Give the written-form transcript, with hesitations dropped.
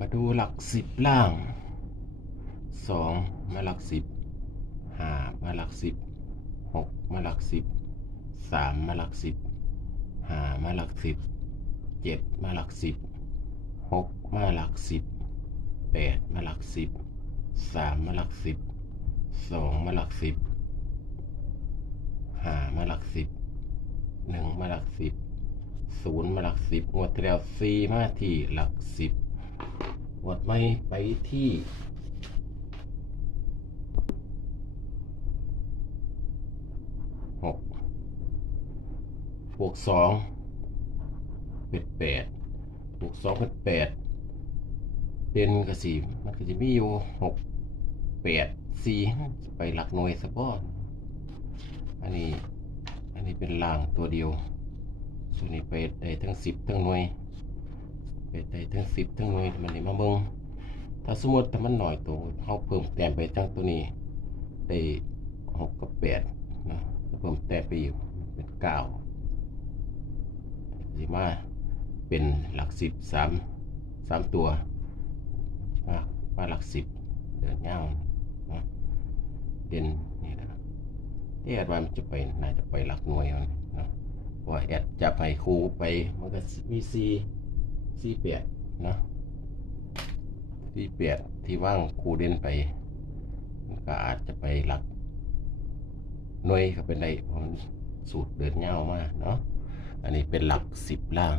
มาดูหลักสิบล่างสองมาหลักสิบห้ามาหลักสิบหกมาหลักสิบสามมาหลักสิบห้ามาหลักสิบเจ็ดมาหลักสิบหกมาหลักสิบแปดมาหลักสิบสามมาหลักสิบสองมาหลักสิบห้ามาหลักสิบหนึ่งมาหลักสิบศูนย์มาหลักสิบงวดที่แล้วสี่มาที่หลักสิบงวดไม่ไปที่หกบวกสองเป็นแปดบวกสองเป็นแปดเป็นกระสีมันก็จะมีอยู่หกแปดสี่ไปหลักหน่วยสะบ้อนอันนี้เป็นล่างตัวเดียวส่วนนี้ไปได้ทั้งสิบทั้งหน่วยไปได้ทั้งสิบทั้งหน่วยมันนี่มาเบิ่งถ้าสมมติถ้ามันหน่อยตัวเขาเพิ่มแต้มไปทั้งตัวนี้ได้หกกับแปดนะเพิ่มแต้มไปอยู่เป็นเก้าสิมาเป็นหลักสิบสามตัวมาหลักสิบเดินเงานะเด่นนี่นะที่แอดว่ามันจะไปน่าจะไปหลักหน่วยเอานะว่าแอดจะไปครูไปมันก็มีสี่แปดนะสี่แปดที่ว่างครูเด่นไปมันก็อาจจะไปหลักหน่วยก็เป็นได้เพราะมันสูตรเดินเงามากเนาะอันนี้เป็นหลักสิบล่าง